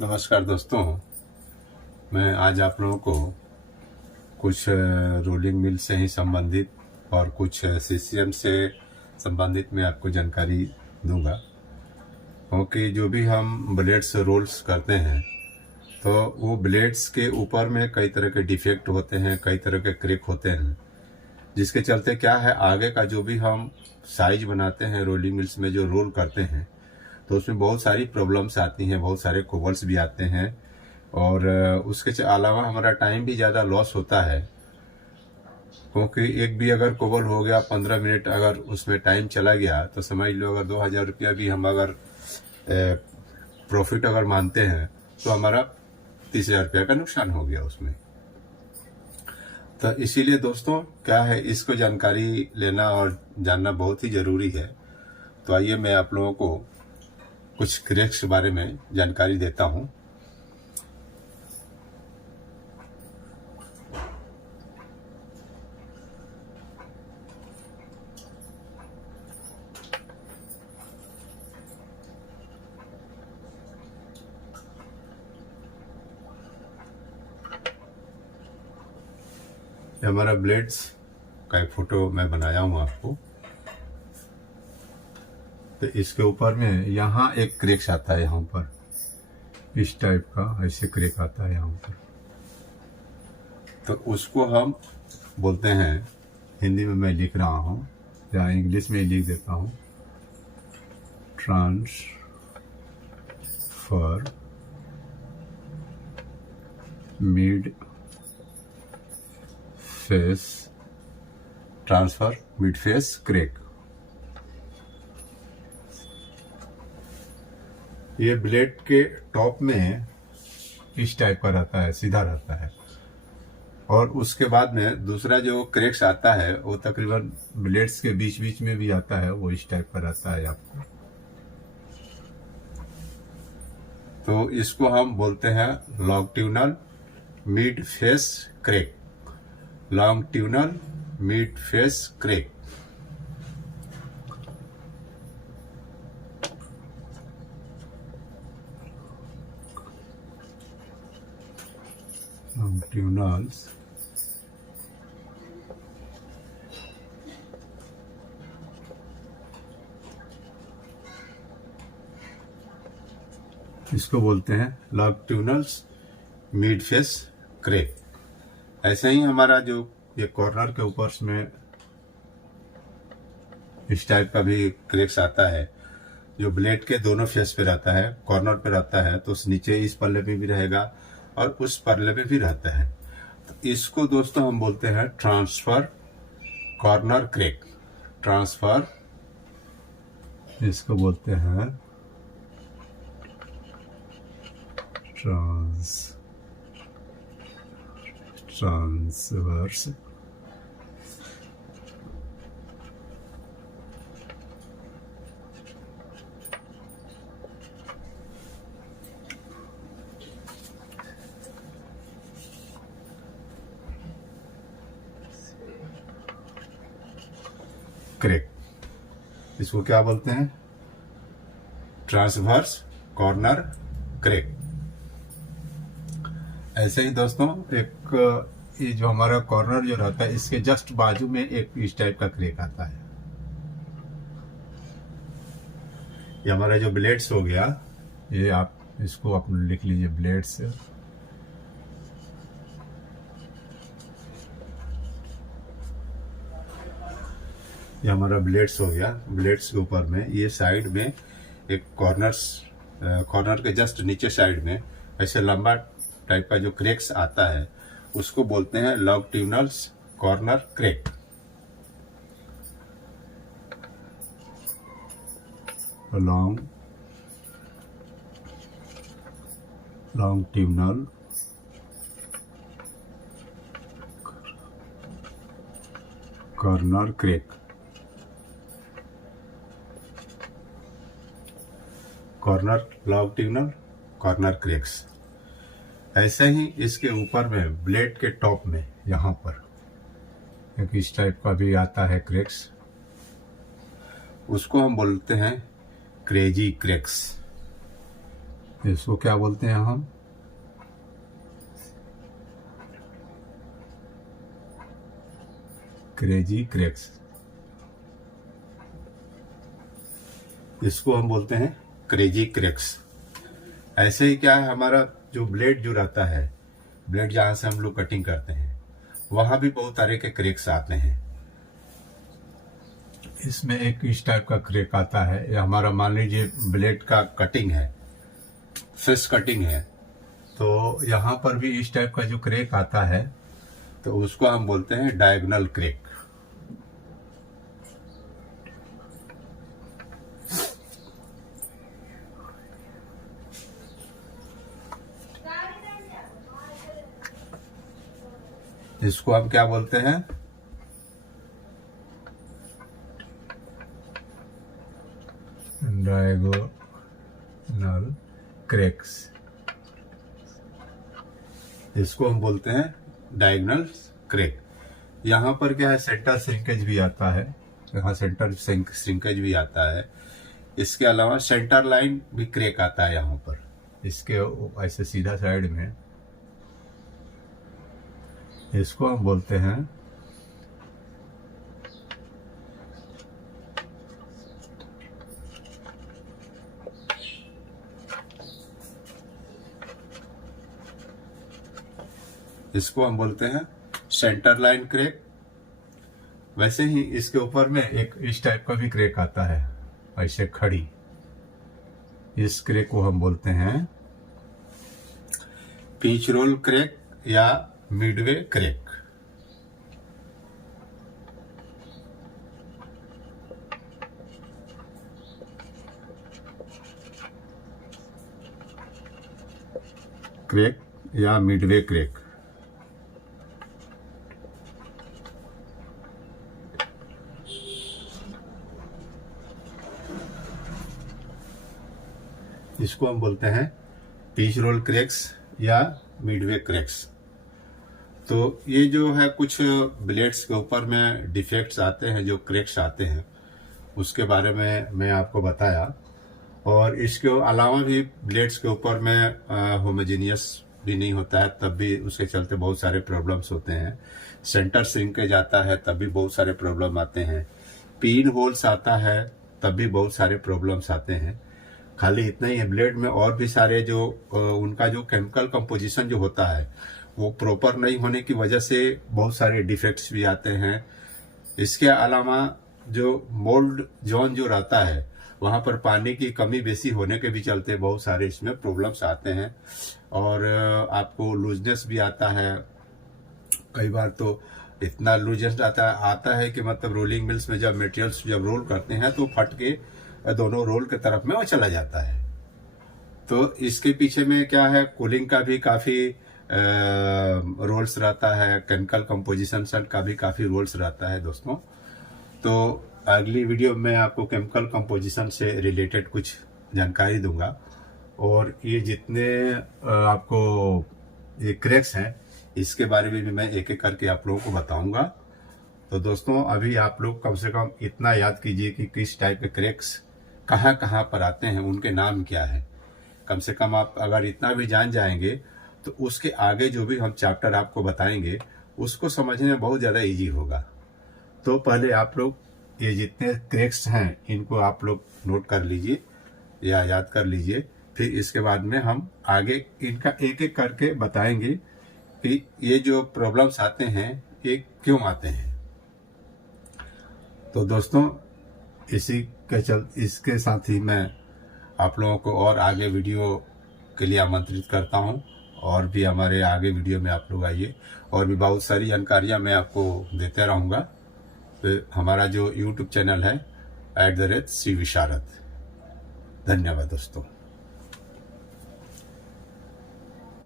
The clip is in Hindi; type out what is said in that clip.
नमस्कार दोस्तों, मैं आज आप लोगों को कुछ रोलिंग मिल से ही संबंधित और कुछ सीसीएम से संबंधित मैं आपको जानकारी दूंगा। क्योंकि जो भी हम ब्लेड्स रोल्स करते हैं तो वो ब्लेड्स के ऊपर में कई तरह के डिफेक्ट होते हैं, कई तरह के क्रैक होते हैं, जिसके चलते क्या है, आगे का जो भी हम साइज बनाते हैं रोलिंग मिल्स में जो रोल करते हैं तो उसमें बहुत सारी प्रॉब्लम्स आती हैं, बहुत सारे कोबल्स भी आते हैं और उसके अलावा हमारा टाइम भी ज़्यादा लॉस होता है। क्योंकि एक भी अगर कोबल हो गया 15 मिनट अगर उसमें टाइम चला गया तो समझ लो अगर 2000 रुपया भी हम अगर प्रॉफिट अगर मानते हैं तो हमारा 30,000 रुपया का नुकसान हो गया उसमें। तो इसीलिए दोस्तों क्या है, इसको जानकारी लेना और जानना बहुत ही ज़रूरी है। तो आइए मैं आप लोगों को कुछ क्रैक्स के बारे में जानकारी देता हूं। ये हमारा ब्लेड्स का एक फोटो मैं बनाया हूं आपको। तो इसके ऊपर में यहाँ एक क्रैक्स आता है, यहाँ पर इस टाइप का ऐसे क्रैक आता है यहाँ पर। तो उसको हम बोलते हैं, हिंदी में मैं लिख रहा हूँ या इंग्लिश में लिख देता हूँ, ट्रांसफर मिड फेस क्रैक। ये ब्लेड के टॉप में इस टाइप का रहता है, सीधा रहता है। और उसके बाद में दूसरा जो क्रैक्स आता है वो तकरीबन ब्लेड्स के बीच बीच में भी आता है, वो इस टाइप का रहता है आपको। तो इसको हम बोलते हैं longitudinal mid face crack. Longitudinal mid face crack. longitudinals इसको बोलते हैं लॉन्गिट्यूडनल्स मिड फेस क्रैक। ऐसे ही हमारा जो ये कॉर्नर के ऊपर में इस टाइप का भी क्रैक्स आता है, जो ब्लेड के दोनों फेस पे रहता है, कॉर्नर पे रहता है, तो उस नीचे इस पल्ले में भी रहेगा और उस पल्ले में भी रहता है। तो इसको दोस्तों हम बोलते हैं ट्रांसफर कॉर्नर क्रैक। ट्रांसफर, इसको बोलते हैं ट्रांसवर्स क्रैक। इसको क्या बोलते हैं? Transverse corner crack. ऐसे ही दोस्तों एक ये जो हमारा कॉर्नर जो रहता है, इसके जस्ट बाजू में एक इस टाइप का क्रैक आता है। ये हमारा जो ब्लेड्स हो गया, ये आप इसको अपने लिख लीजिए, ब्लेड्स। ये हमारा ब्लेड्स हो गया। ब्लेड्स के ऊपर में ये साइड में एक कॉर्नर के जस्ट नीचे साइड में ऐसे लंबा टाइप का जो क्रैक्स आता है उसको बोलते हैं longitudinals corner crack. Longitudinal corner crack. Corner longitudinal corner cracks. ऐसे ही इसके ऊपर में ब्लेड के टॉप में यहाँ पर एक इस टाइप का भी आता है क्रैक्स, उसको हम बोलते हैं क्रेजी क्रैक्स। इसको क्या बोलते हैं हम? Crazy cracks. इसको हम बोलते हैं क्रेजी क्रैक्स। ऐसे ही क्या है, हमारा जो ब्लेड जो रहता है, ब्लेड जहाँ से हम लोग कटिंग करते हैं, वहाँ भी बहुत तरह के क्रैक्स आते हैं। इसमें एक इस टाइप का क्रैक आता है। ये हमारा मान लीजिए ब्लेड का कटिंग है, फिश कटिंग है, तो यहाँ पर भी इस टाइप का जो क्रैक आता है, तो उसको हम बोलते हैं डायगोनल क्रैक। इसको हम क्या बोलते हैं? Diagonal cracks. इसको हम बोलते हैं डायगोनल क्रैक। यहाँ पर क्या है, सेंटर श्रिंकेज भी आता है, यहाँ सेंटर श्रिंकेज भी आता है। इसके अलावा सेंटर लाइन भी क्रैक आता है यहाँ पर, इसके ऐसे सीधा साइड में। इसको हम बोलते हैं सेंटर लाइन क्रैक। वैसे ही इसके ऊपर में एक इस टाइप का भी क्रैक आता है, ऐसे खड़ी। इस क्रैक को हम बोलते हैं पिच रोल क्रैक या मिडवे क्रैक। क्रैक या मिडवे क्रैक। इसको हम बोलते हैं पिच रोल क्रैक्स या मिडवे क्रैक्स। तो ये जो है कुछ ब्लेड्स के ऊपर में डिफेक्ट्स आते हैं, जो क्रैक्स आते हैं, उसके बारे में मैं आपको बताया। और इसके अलावा भी ब्लेड्स के ऊपर में होमोजेनियस भी नहीं होता है, तब भी उसके चलते बहुत सारे प्रॉब्लम्स होते हैं। सेंटर श्रिंकेज आता है तब भी बहुत सारे प्रॉब्लम आते हैं। पिन होल्स आता है तब भी बहुत सारे प्रॉब्लम्स आते हैं। खाली इतना ही है, ब्लेड में और भी सारे जो उनका जो केमिकल कंपोजिशन जो होता है वो प्रॉपर नहीं होने की वजह से बहुत सारे डिफेक्ट्स भी आते हैं। इसके अलावा जो मोल्ड जोन जो रहता है, वहाँ पर पानी की कमी बेसी होने के भी चलते बहुत सारे इसमें प्रॉब्लम्स आते हैं। और आपको लूजनेस भी आता है, कई बार तो इतना लूजनेस आता है कि मतलब रोलिंग मिल्स में जब मटेरियल्स जब रोल करते हैं तो फट के दोनों रोल के तरफ में वो चला जाता है। तो इसके पीछे में क्या है, कूलिंग का भी काफ़ी रोल्स रहता है, केमिकल कंपोजिशन का भी काफ़ी रोल्स रहता है दोस्तों। तो अगली वीडियो में आपको केमिकल कंपोजिशन से रिलेटेड कुछ जानकारी दूंगा, और ये जितने आपको ये क्रैक्स हैं इसके बारे में भी मैं एक एक करके आप लोगों को बताऊंगा। तो दोस्तों अभी आप लोग कम से कम इतना याद कीजिए कि किस टाइप के क्रैक्स कहाँ कहाँ पर आते हैं, उनके नाम क्या है। कम से कम आप अगर इतना भी जान जाएंगे तो उसके आगे जो भी हम चैप्टर आपको बताएंगे उसको समझने में बहुत ज़्यादा इजी होगा। तो पहले आप लोग ये जितने क्रैक्स हैं इनको आप लोग नोट कर लीजिए या याद कर लीजिए, फिर इसके बाद में हम आगे इनका एक एक करके बताएंगे कि ये जो प्रॉब्लम्स आते हैं ये क्यों आते हैं। तो दोस्तों इसके साथ ही मैं आप लोगों को और आगे वीडियो के लिए आमंत्रित करता हूं, और भी हमारे आगे वीडियो में आप लोग आइए, और भी बहुत सारी जानकारियां मैं आपको देते रहूँगा। तो हमारा जो YouTube चैनल है @श्री विशारद। धन्यवाद दोस्तों।